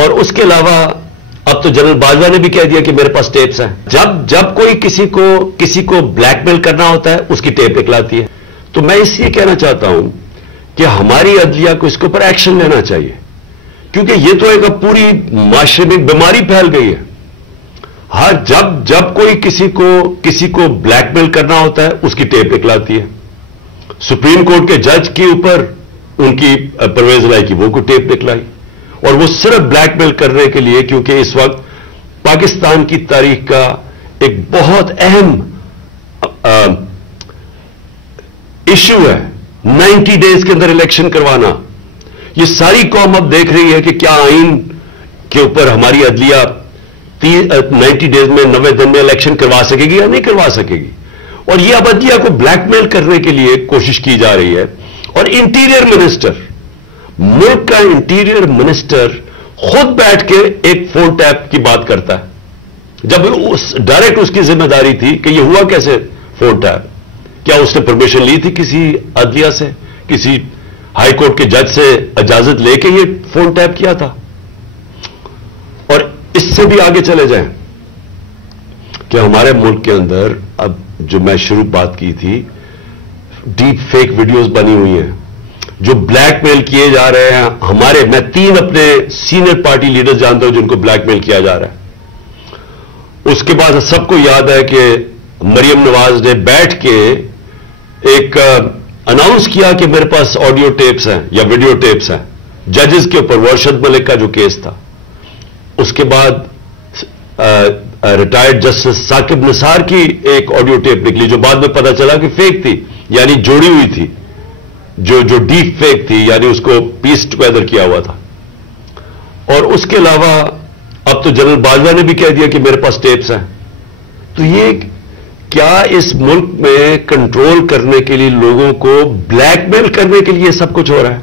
اور اس کے علاوہ اب تو جنرل باجوہ نے بھی کہہ دیا کہ میرے پاس ٹیپس ہیں. جب کوئی کسی کو بلیک میل کرنا ہوتا ہے اس کی ٹیپ نکلاتی ہے. تو میں اس لیے کہنا چاہتا ہوں کہ ہماری عدلیہ کو اس کے اوپر ایکشن لینا چاہیے، کیونکہ یہ تو ایک پوری معاشرے میں ایک بیماری پھیل گئی ہے. ہر جب کوئی کسی کو بلیک میل کرنا ہوتا ہے اس کی ٹیپ نکلاتی ہے. سپریم کورٹ کے جج کے اوپر ان کی پرویز الہی کی وہ کو ٹیپ نکلائی، اور وہ صرف بلیک میل کرنے کے لیے، کیونکہ اس وقت پاکستان کی تاریخ کا ایک بہت اہم ایشو ہے 90 ڈیز کے اندر الیکشن کروانا. یہ ساری قوم اب دیکھ رہی ہے کہ کیا آئین کے اوپر ہماری عدلیہ 90 ڈیز میں 90 دن میں الیکشن کروا سکے گی یا نہیں کروا سکے گی. اور یہ اب عدلیہ کو بلیک میل کرنے کے لیے کوشش کی جا رہی ہے. اور انٹیریئر منسٹر، ملک کا انٹیریئر منسٹر خود بیٹھ کے ایک فون ٹیپ کی بات کرتا ہے، جب ڈائریکٹ اس کی ذمہ داری تھی کہ یہ ہوا کیسے فون ٹیپ. کیا اس نے پرمیشن لی تھی کسی عدلیہ سے، کسی ہائی کورٹ کے جج سے اجازت لے کے یہ فون ٹیپ کیا تھا؟ اور اس سے بھی آگے چلے جائیں کہ ہمارے ملک کے اندر اب جو میں شروع بات کی تھی، ڈیپ فیک ویڈیوز بنی ہوئی ہیں جو بلیک میل کیے جا رہے ہیں. میں 3 اپنے سینئر پارٹی لیڈر جانتا ہوں جن کو بلیک میل کیا جا رہا ہے. اس کے بعد سب کو یاد ہے کہ مریم نواز نے بیٹھ کے ایک اناؤنس کیا کہ میرے پاس آڈیو ٹیپس ہیں یا ویڈیو ٹیپس ہیں ججز کے اوپر، ورشد ملک کا جو کیس تھا. اس کے بعد ریٹائرڈ جسٹس ثاقب نثار کی ایک آڈیو ٹیپ نکلی جو بعد میں پتا چلا کہ فیک تھی، یعنی جوڑی ہوئی تھی، جو ڈیپ فیک تھی، یعنی اس کو پیس ٹوگیدر کیا ہوا تھا. اور اس کے علاوہ اب تو جنرل باجوہ نے بھی کہہ دیا کہ میرے پاس ٹیپس ہیں. تو یہ کیا اس ملک میں کنٹرول کرنے کے لیے، لوگوں کو بلیک میل کرنے کے لیے سب کچھ ہو رہا ہے؟